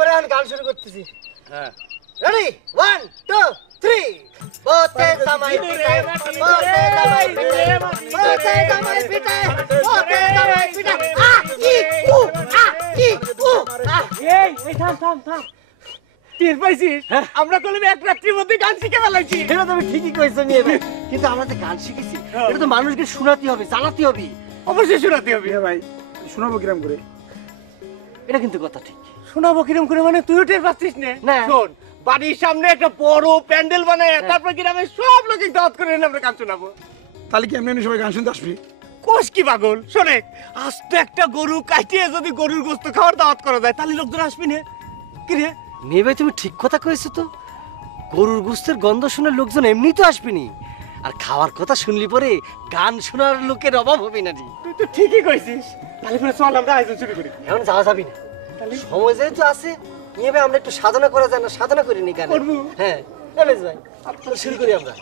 পরে আমি গান শুরু করতেছি। হ্যাঁ রেডি 1 2 3 বোতে জামাই পিটায় বোতে জামাই পিটায় বোতে জামাই পিটায় বোতে জামাই পিটায় আ ই উ আ ই উ আ। এই থাম তীর পাইছিস? আমরা কলমে এক রাত্রির মধ্যে গান শিখে ফেলাইছি। এটা তুমি ঠিকই কইছো নিয়ে ভাই, কিন্তু আমরা তো গান শিখেছি, এটা তো মানুষকে শোনাতে হবে, জানাতে হবে। অবশ্যই শোনাতে হবে ভাই। শোনাবো কিরম করে? এটা কিন্তু কথা ঠিক। শোনাবো কিরম করে মানে তুইও টের পাচ্ছিস না? শোন, বাড়ির সামনে একটা বড় প্যান্ডেল বানায় তারপর গ্রামের সব লোক দাওয়াত করে এনে আমরা গান শোনাবো। তাহলে কি এমনি সবাই গান শুনতে আসবি? কোষ কি পাগল, শোনে আস্তে একটা গরু কাটিয়ে যদি গরুর গোস্ত খাওয়ার দাওয়াত করা যায় তাহলে লোকজন আসবি না। কি রে মেয়ে ভাই, তুমি ঠিক কথা কইছো তো। গরুর গোস্তের গন্ধ শুনে লোকজন এমনি তো আসবেনি, আর খাওয়ার কথা শুনলি পরে গান শোনার লোকের অভাব হবে না রে। তুই তো ঠিকই কইছিস। তাহলে করে চল আমরা আয়োজন শুরু করি। এখন যাওয়া যাবি না, সময় যেহেতু আছে, মেয়ে ভাই আমরা একটু সাধনা করা যায় না? সাধনা করিনি কেন? করবো। হ্যাঁ রমেশ ভাই, তাহলে শুরু করি আমরা।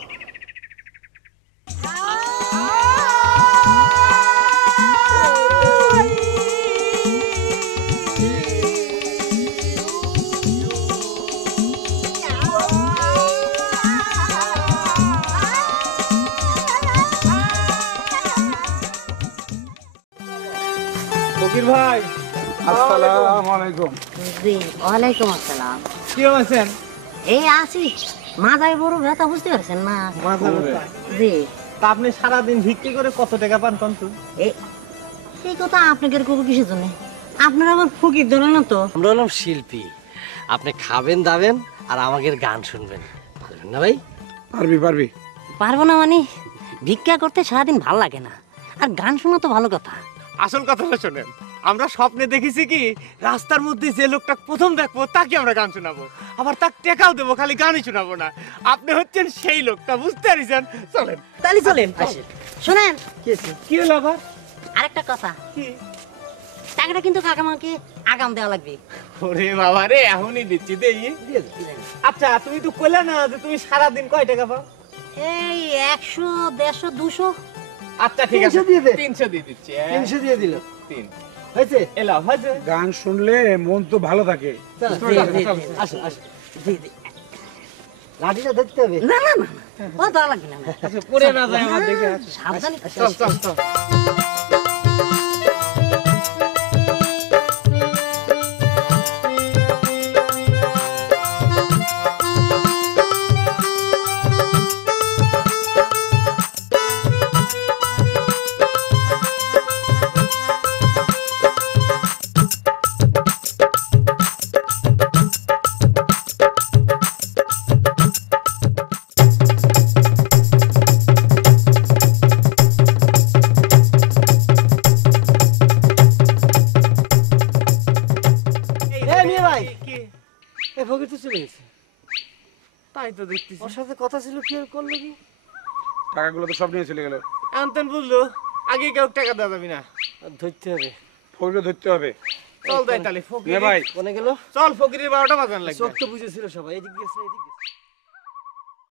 ফকির ভাই, আসসালামু আলাইকুম। জি ওয়ালাইকুম আসসালাম। কি আছেন? এই আছি, মাথায় বড় ব্যথা, বুঝতে পারছেন না? জি। তা আপনি সারাদিন ভিক্ষি করে কত টাকা পান কন্ত? এই কথা আপনাকে করবো কিসের জন্য? আপনারা আমার ফকির ধরে না তো? আমরা হলাম শিল্পী, আপনি খাবেন দাবেন আর আমাদের গান শুনবেন, পারবেন না ভাই? পারবি। পারবো না মানে, ভিক্ষা করতে সারাদিন ভাল লাগে না, আর গান শোনা তো ভালো কথা। আসল কথাটা শোনেন, আমরা স্বপ্নে দেখেছি কি রাস্তার মধ্যে যে লোকটা প্রথম দেখবো তাকে আমরা গান শোনাবো, আবার তাকে টেকাও দেবো, খালি গানই শোনাবো না। আপনি হচ্ছেন সেই লোকটা, বুঝতে পারছেন? চলেন তাহলে চলেন। শোনেন, কি হলো আবার? আরেকটা কথা, কি? টাকাটা কিন্তু কাকামাকে আগাম দেওয়া লাগবে। ওরে বাবা রে, এখনই দিচ্ছি, দেই। আচ্ছা তুমি তো কইলা না যে তুমি সারাদিন কয় টাকা পাও? এই 100, 150, 200। আচ্ছা ঠিক আছে, 300 দিয়ে দে। 300 দিয়ে দিচ্ছি। 300 দিয়ে দিল, 3 হয়েছে? এলাও হয়েছে। গান শুনলে মন তো ভালো থাকে। আসো আসো, লাঠিটা দেখতে হবে। না না না, ও দেওয়া লাগবে না। আচ্ছা পড়ে না যায় আমার দেখে। সাবধানে। চল। এই ফকির তো চলে গেছে। তাই তো দেখতেছি। ওর সাথে কথা ছিল, কি আর করলো কি? টাকাগুলো তো সব নিয়ে চলে গেল। আনতেন বুঝলো, আগে কেউ টাকা দেওয়া যাবি না। আর ধরতে হবে, ফকিরকে ধরতে হবে। চল দেয় তাহলে ফকির ভাই কোনে গেল? চল, ফকিরের 12টা বাজান লাগবে। চোখ তো বুঝেছিল সবাই, এদিক গেছে এদিক গেছে।